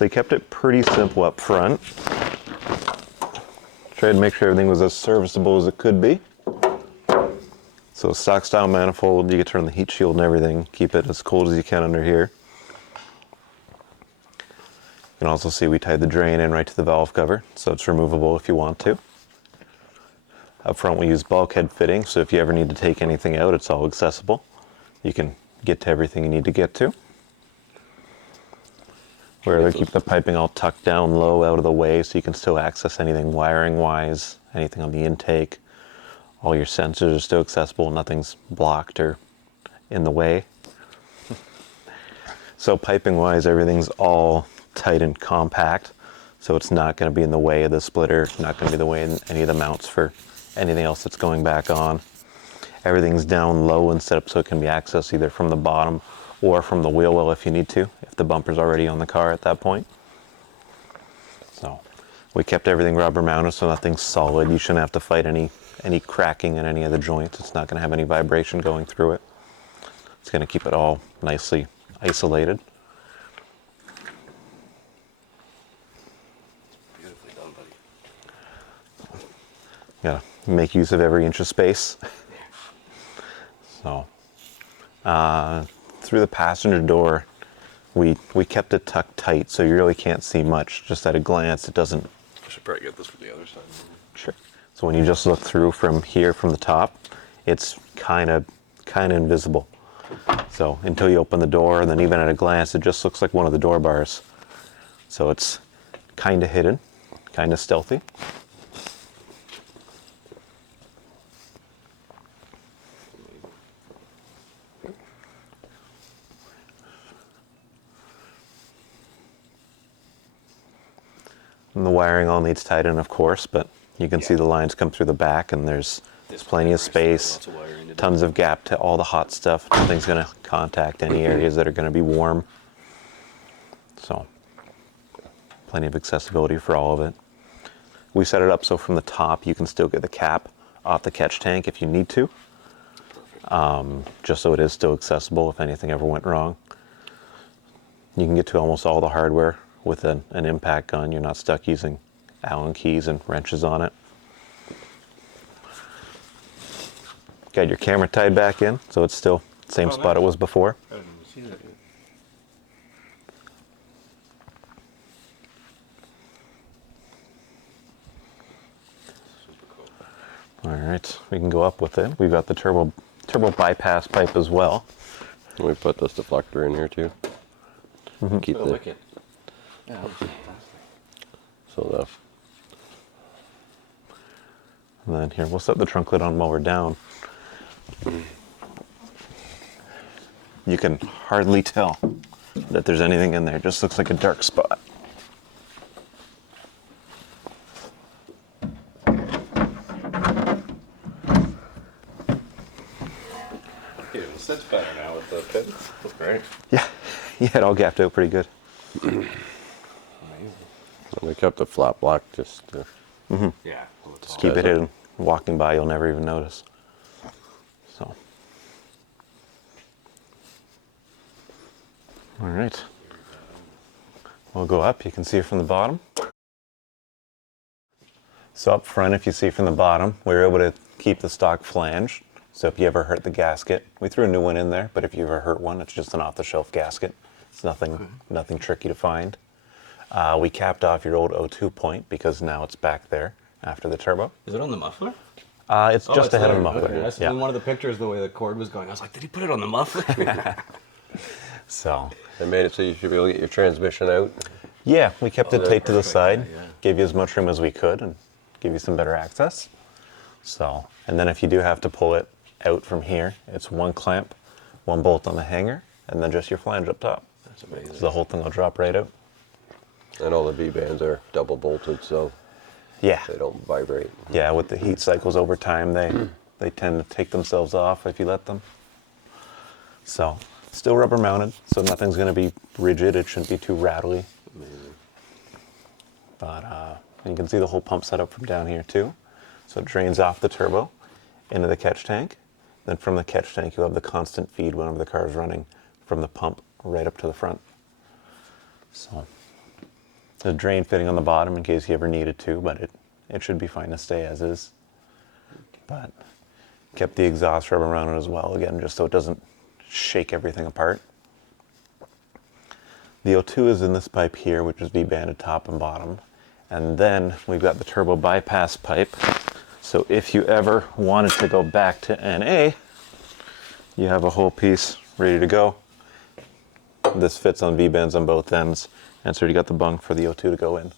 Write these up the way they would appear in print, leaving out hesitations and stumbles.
So you kept it pretty simple up front. Tried to make sure everything was as serviceable as it could be. So stock style manifold, you can turn the heat shield and everything, keep it as cold as you can under here. You can also see we tied the drain in right to the valve cover, so it's removable if you want to. Up front we use bulkhead fitting, so if you ever need to take anything out, it's all accessible. You can get to everything you need to get to. Where they keep the piping all tucked down low out of the way so you can still access anything wiring wise, anything on the intake. All your sensors are still accessible, nothing's blocked or in the way. So piping wise, everything's all tight and compact, so it's not going to be in the way of the splitter, not going to be the way in any of the mounts for anything else that's going back on. Everything's down low and set up so it can be accessed either from the bottom or from the wheel well if you need to, if the bumper's already on the car at that point. So we kept everything rubber mounted so nothing's solid. You shouldn't have to fight any cracking in any of the joints. It's not going to have any vibration going through it. It's going to keep it all nicely isolated. Beautifully done, buddy. Gotta make use of every inch of space. So through the passenger door, we kept it tucked tight, so you really can't see much. Just at a glance, it doesn't. I should probably get this from the other side. Sure. So when you just look through from here, from the top, it's kind of invisible. So until you open the door, and then even at a glance, it just looks like one of the door bars. So it's kind of hidden, kind of stealthy. And the wiring all needs tied in, of course, but you can see the lines come through the back, and there's plenty of space, tons of gap to all the hot stuff. Nothing's going to contact any areas that are going to be warm. So, plenty of accessibility for all of it. We set it up so from the top you can still get the cap off the catch tank if you need to, just so it is still accessible if anything ever went wrong. You can get to almost all the hardware with an impact gun. You're not stuck using Allen keys and wrenches on it. Got your camera tied back in, so it's still the same spot it was before. I didn't see that yet. Super cool. All right, we can go up with it. We've got the turbo bypass pipe as well. We put this deflector in here too. Keep Oh, the wicked. Yeah, that was fantastic. so And then here, we'll set the trunk lid on while we're down. You can hardly tell that there's anything in there. It just looks like a dark spot. Yeah, it sits better now with the pin. That's great. Yeah, it all gapped out pretty good. Amazing. we kept the flat block just to, Yeah. Just keep it hidden. Walking by, you'll never even notice. So. All right. We'll go up. You can see it from the bottom. So up front, if you see from the bottom, we were able to keep the stock flange. So if you ever hurt the gasket, we threw a new one in there, but if you ever hurt one, it's just an off-the-shelf gasket. It's nothing tricky to find. We capped off your old O2 point because now it's back there after the turbo. Is it on the muffler? It's just ahead of the muffler. Okay. I saw in one of the pictures the way the cord was going. I was like, did he put it on the muffler? So, they made it so you should be able to get your transmission out. yeah, we kept it tight to the perfect. side, Yeah. gave you as much room as we could, and give you some better access. So, and then if you do have to pull it out from here, it's one clamp, one bolt on the hanger, and then just your flange up top. That's amazing. So the whole thing will drop right out. And all the V-bands are double bolted, so Yeah, they don't vibrate. yeah. With the heat cycles over time, they tend to take themselves off if you let them. So, still rubber mounted, so nothing's going to be rigid. It shouldn't be too rattly. Amazing. But you can see the whole pump setup from down here too. So it drains off the turbo into the catch tank. Then from the catch tank, you have the constant feed whenever the car is running from the pump right up to the front. So The drain fitting on the bottom in case you ever needed to, but it should be fine to stay as is. But kept the exhaust rubber around it as well, again, just so it doesn't shake everything apart. The O2 is in this pipe here, which is V-banded top and bottom. And then we've got the turbo bypass pipe. So if you ever wanted to go back to NA, you have a whole piece ready to go. This fits on V-bands on both ends. And so you got the bung for the O2 to go in.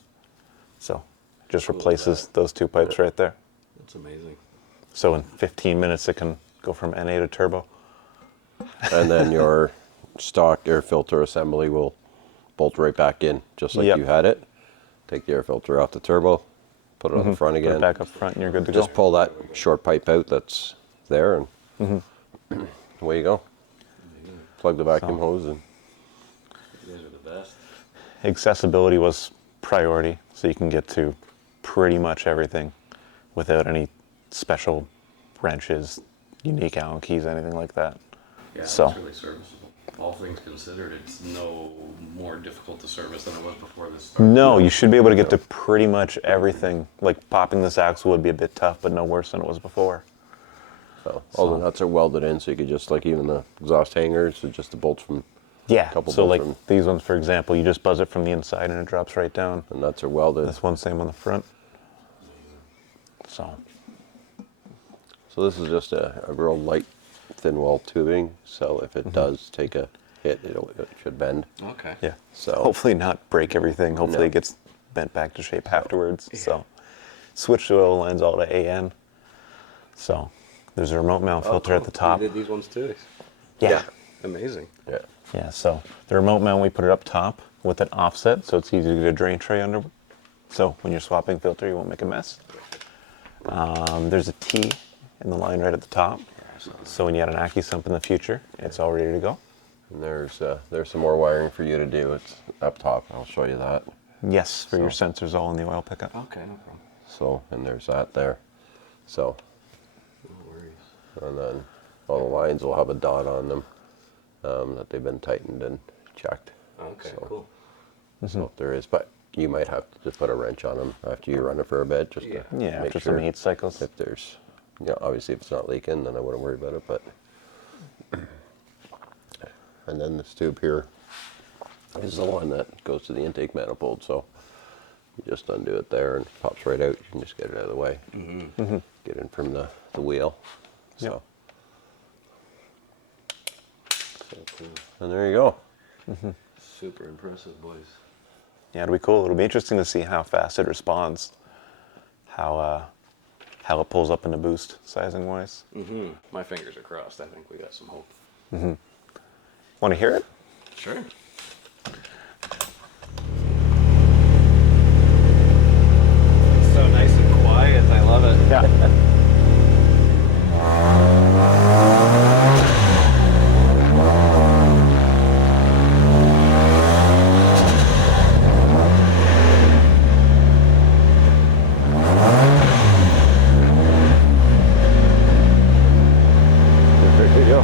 So it just replaces those two pipes right there. That's amazing. So in 15 minutes, it can go from NA to turbo. And then your stock air filter assembly will bolt right back in, just like Yep. you had it. Take the air filter off the turbo, put it on the front Put again. it back up front and you're good to Just go. pull that short pipe out that's there, and away you go. Plug the vacuum hose and You guys are the best. Accessibility was priority, so you can get to pretty much everything without any special wrenches, unique Allen keys, anything like that. Yeah, So- it's really serviceable. All things considered, it's no more difficult to service than it was before this started. No, you should be able to get to pretty much everything. Like popping this axle would be a bit tough, but no worse than it was before. so all the nuts are welded in, so you could just, like, even the exhaust hangers, or just the bolts from, Yeah, Couple so bolts like from- these ones, for example, you just buzz it from the inside and it drops right down. the nuts are welded. This one, same on the front. So, So this is just a real light, thin wall tubing, so if it does take a hit, it should bend. Okay. yeah. So- hopefully not break everything. Hopefully No. it gets bent back to shape afterwards. So switch the oil lines all to AN. So there's a remote mount filter at the top. You did these ones too. Yeah. Amazing. Yeah. Yeah, so the remote mount, we put it up top with an offset, so it's easy to get a drain tray under. So when you're swapping filter, you won't make a mess. There's a T in the line right at the top. So when you add an AccuSump in the future, it's all ready to go. And there's some more wiring for you to do. It's up top. I'll show you that. Yes, for your sensors all in the oil pickup. Okay, no problem. So, and there's that there. So, No worries. and then all the lines will have a dot on them that they've been tightened and checked. Okay, So- cool. So if there is, but you might have to just put a wrench on them after you run it for a bit, just Yeah. to Yeah, make after sure. some heat cycles. If there's, obviously if it's not leaking, then I wouldn't worry about it. But and then this tube here is the one that goes to the intake manifold. So you just undo it there and it pops right out. You can just get it out of the way. Get in from the wheel. So, So cool. and there you go. Super impressive, boys. Yeah, it'll be cool. It'll be interesting to see how fast it responds, how it pulls up in the boost sizing wise. My fingers are crossed. I think we got some hope. Want to hear it? Sure. So nice and quiet. I love it. Yeah. There you go.